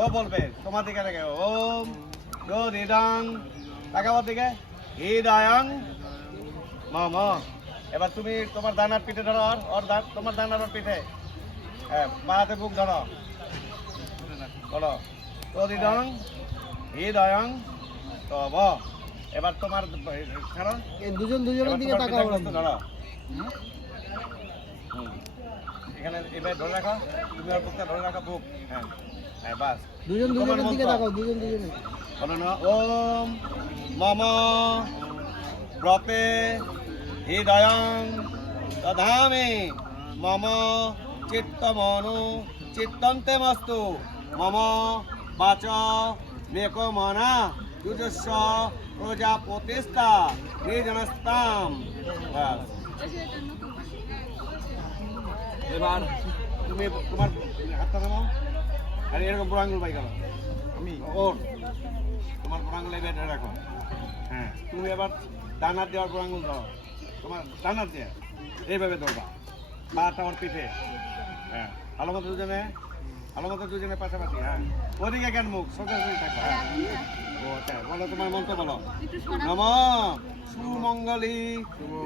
ও বলবে তোমার দিকে দেখে ওম গুড ইডাং তাকাবার দিকে ইডায়াং মম। এবার তুমি তোমার দানার পিঠে ধরো ওর তোমার দানার পিঠে হ্যাঁ বাহাতে বুক ধরো বলো গুড ইডাং ইডায়াং তব। এবার তোমার ছাড়ো দুজন দুজনের দিকে তাকাও ধরো এখানে এবার ধরে রাখো তুমি ওর বুকটা ধরে রাখো বুক হ্যাঁ হ্যাঁ বাস দুজন দুজনের দিকে তাকাও দুজন দুজনে বলো না ওম মম ব্রতে হৃদয়ং দধামি মম চিত্তমনু চিত্তন্তে মস্তু মম বাচ মেকো মনা যুজস্ব প্রজাপতিস্তা নির্জনস্তাম। এবার তুমি তোমার হাতটা নামাও আর এরকম বুড়ো আঙুল বাই গেল আমি ওর তোমার বুড়ো আঙুল এবার ধরে রাখো হ্যাঁ তুমি এবার দানার দেওয়ার বুড়ো আঙুল দাও তোমার দানার দেওয়া এইভাবে ধরবা পাটা ওর পিঠে হ্যাঁ ভালো মতো দুজনে পাশাপাশি হ্যাঁ ওদিকে কেন মুখ সোজাসুজি থাকবে হ্যাঁ ও আচ্ছা বলো তোমার মন্ত্র বলো নম সুমঙ্গলী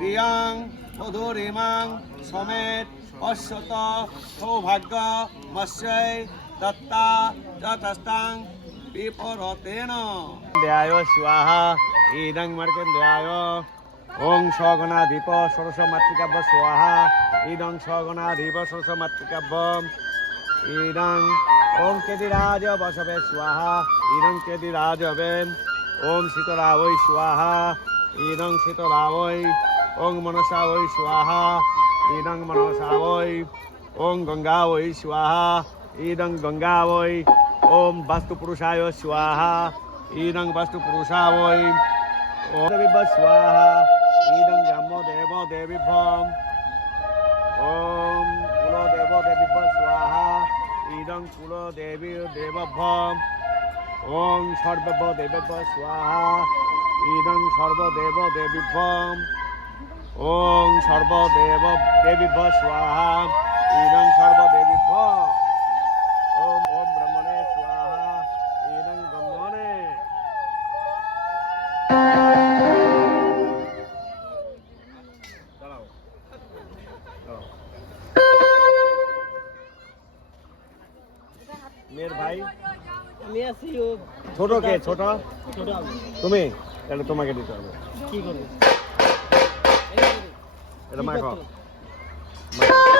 রিয়াং মধুরিমাং সমেত অশ্বত সৌভাগ্য মৎস্যৈ দত্তা যতস্তাং বিপরতেন দেয়ায় স্বাহা ইদং মার্কন্ডেয়ায় ওং সগণাধিপ ষোড়শ মাতৃকাব্য স্বাহা ইদং সগণাধিপ ষোড়শ মাতৃকাব্য ইদং ওং কেদিরাজ বসবে স্বাহা ইদং কেদিরাজবে ওং শীতলাবৈ স্বাহা ইদং শীতলাবৈ ওং মনসাবৈ স্বাহা ইদং মনসাবৈ ওং গঙ্গাবৈ স্বাহা ইদং গঙ্গাবৈ ওম বাস্তুপুরুষায় স্বাহা ইদং বাস্তুপুরুষাবৈ ওম দেবীভ্য স্বাহা ইদং ব্রহ্মদেব দেবীভ্যম ওম কুলদেব দেবীভ্য স্বাহা ইদং কুলদেবী দেবভ্যম ওং সর্বদেব দেবেভ্য স্বাহা ইদং সর্বদেব দেবীভ্যম ওং সর্বদেব দেবীভ্য স্বাহা ইদং সর্বদেবীভ্য ওম ওম ব্রহ্মণে স্বাহা ইদং ব্রহ্মণে। দাঁড়াও মেয়ের ভাই আমি আছি ও ছোট কে ছোট ছোট আমি তুমি তাহলে তোমাকে দিতে হবে কি করব এটা মাখো করতে হবে?